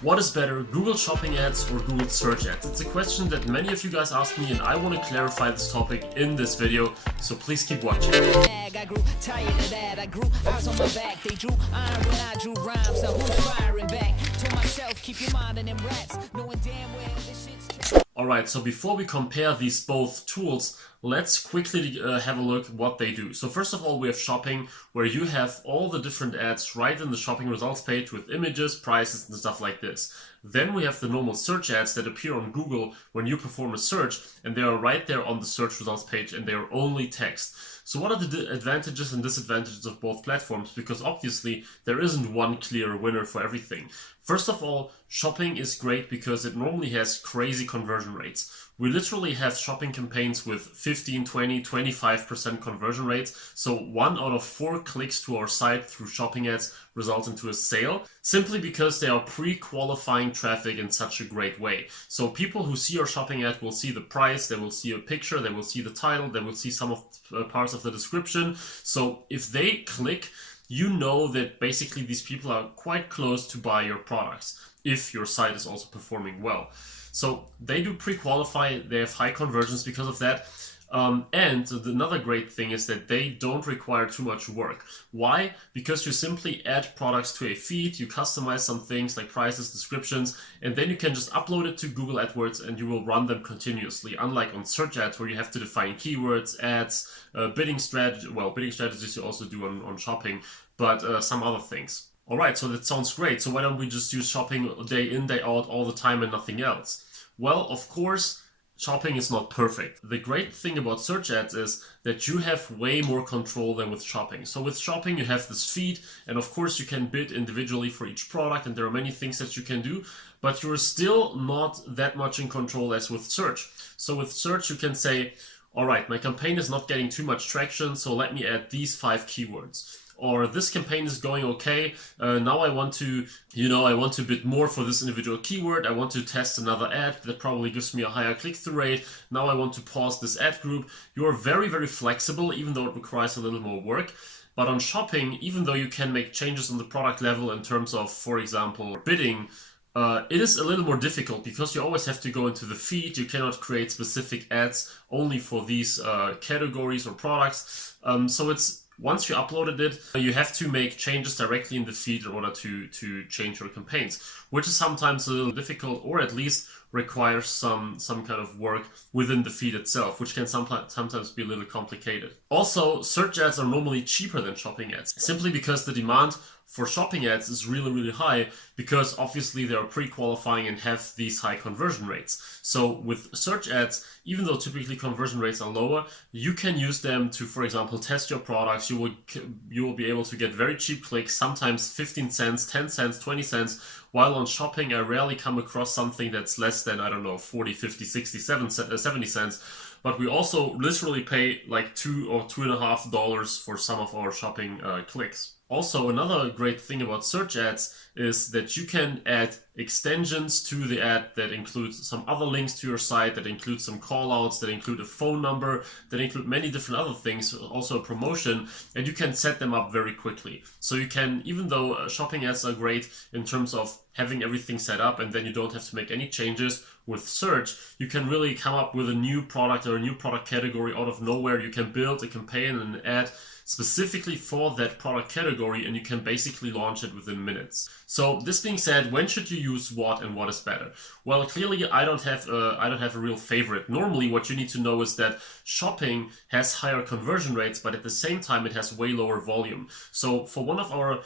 What is better, Google Shopping ads or Google Search ads? It's a question that many of you guys asked me, and I want to clarify this topic in this video, so please keep watching. I grew tired of that. I grew eyes on my back. They drew iron when I drew rhymes. So who's firing back? Told myself, keep your mind on them rats. Knowing damn well this shit's true. Alright, so before we compare these both tools, let's quickly have a look what they do. So first of all, we have shopping, where you have all the different ads right in the shopping results page with images, prices, and stuff like this. Then we have the normal search ads that appear on Google when you perform a search, and they are right there on the search results page, and they are only text. So what are the advantages and disadvantages of both platforms? Because obviously there isn't one clear winner for everything. First of all, shopping is great because it normally has crazy conversion rates. We literally have shopping campaigns with 15, 20, 25% conversion rates. So 1 out of 4 clicks to our site through shopping ads results into a sale, simply because they are pre-qualifying traffic in such a great way. So people who see our shopping ad will see the price, they will see a picture, they will see the title, they will see some of parts of the description. So if they click, you know that basically these people are quite close to buy your products if your site is also performing well. So they do pre-qualify, they have high conversions because of that. And another great thing is that they don't require too much work. Why? Because you simply add products to a feed, you customize some things like prices, descriptions, and then you can just upload it to Google AdWords and you will run them continuously. Unlike on search ads where you have to define keywords, ads, bidding strategy. Well, bidding strategies you also do on shopping, but some other things. Alright, so that sounds great. So why don't we just use shopping day in, day out, all the time and nothing else? Well, of course, shopping is not perfect. The great thing about search ads is that you have way more control than with shopping. So with shopping, you have this feed, and of course you can bid individually for each product, and there are many things that you can do, but you're still not that much in control as with search. So with search, you can say, all right, my campaign is not getting too much traction, so let me add these 5 keywords. Or this campaign is going okay, now I want to bid more for this individual keyword, I want to test another ad that probably gives me a higher click-through rate, now I want to pause this ad group. You're very, very flexible, even though it requires a little more work. But on shopping, even though you can make changes on the product level in terms of, for example, bidding, it is a little more difficult because you always have to go into the feed. You cannot create specific ads only for these categories or products. So once you uploaded it, you have to make changes directly in the feed in order to change your campaigns, which is sometimes a little difficult, or at least requires some kind of work within the feed itself, which can sometimes be a little complicated. Also, search ads are normally cheaper than shopping ads, simply because the demand for shopping ads is really, really high, because obviously they are pre-qualifying and have these high conversion rates. So with search ads, even though typically conversion rates are lower, you can use them to, for example, test your products. You will be able to get very cheap clicks, sometimes 15 cents, 10 cents, 20 cents, while on shopping I rarely come across something that's less than, I don't know, 40, 50, 60, 70 cents. But we also literally pay like $2 or $2.50 for some of our shopping clicks. Also, another great thing about search ads is that you can add extensions to the ad that include some other links to your site, that include some callouts, that include a phone number, that include many different other things, also a promotion, and you can set them up very quickly. So you can, even though shopping ads are great in terms of having everything set up and then you don't have to make any changes, with search, you can really come up with a new product or a new product category out of nowhere. You can build a campaign and an ad specifically for that product category, and you can basically launch it within minutes. So this being said, when should you use what and what is better? Well, clearly I don't have a real favorite. Normally what you need to know is that shopping has higher conversion rates, but at the same time it has way lower volume. So for one of our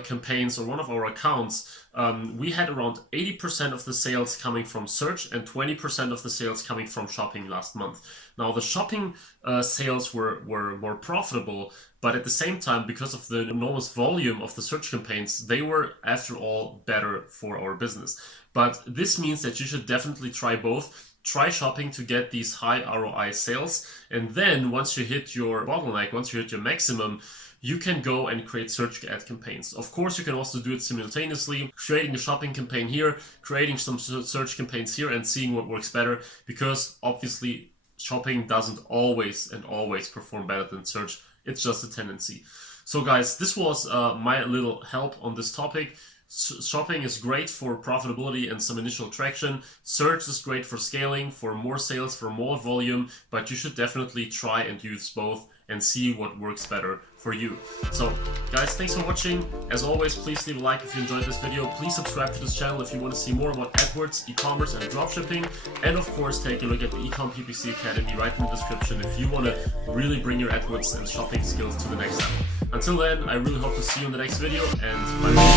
campaigns or one of our accounts, we had around 80% of the sales coming from search and 20% of the sales coming from shopping last month. Now the shopping sales were more profitable, but at the same time, because of the enormous volume of the search campaigns, they were, after all, better for our business. But this means that you should definitely try both. Try shopping to get these high ROI sales, and then once you hit your bottleneck, once you hit your maximum, you can go and create search ad campaigns. Of course, you can also do it simultaneously, creating a shopping campaign here, creating some search campaigns here, and seeing what works better, because obviously shopping doesn't always perform better than search. It's just a tendency. So guys, this was my little help on this topic. Shopping is great for profitability and some initial traction. Search is great for scaling, for more sales, for more volume, but you should definitely try and use both and see what works better for you. So guys, thanks for watching. As always, please leave a like if you enjoyed this video. Please subscribe to this channel if you want to see more about AdWords, e-commerce and dropshipping. And of course, take a look at the eCom PPC Academy right in the description if you want to really bring your AdWords and shopping skills to the next level. Until then, I really hope to see you in the next video, and bye.